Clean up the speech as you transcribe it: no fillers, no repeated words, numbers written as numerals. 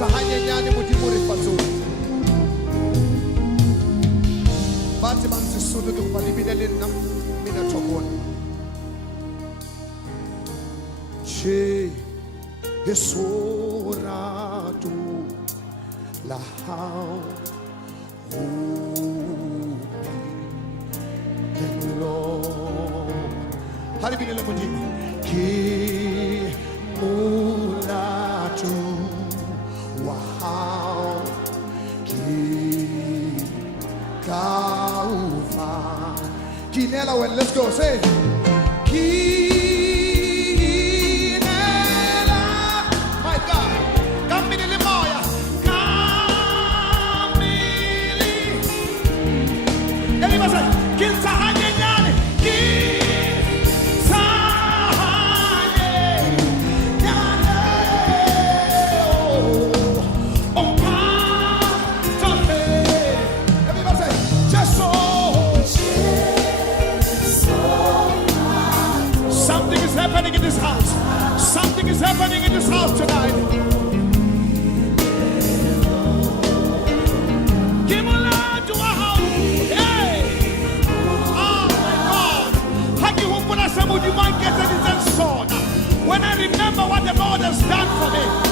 Sahanya nyani mudimuri fazo. Bati mansi sudu tu palibine linam mina tokon. Che esoratu lahau Halibine le mudimi ki mulatu wow ki kaufa kinela well let's go say kinela my God kamini limoya kamili everybody say kinsa hanyanyane Something is happening in this house. Something is happening in this house tonight. Kimula to a house. Hey! Oh my God. How do you open a you might get a sword? When I remember what the Lord has done for me.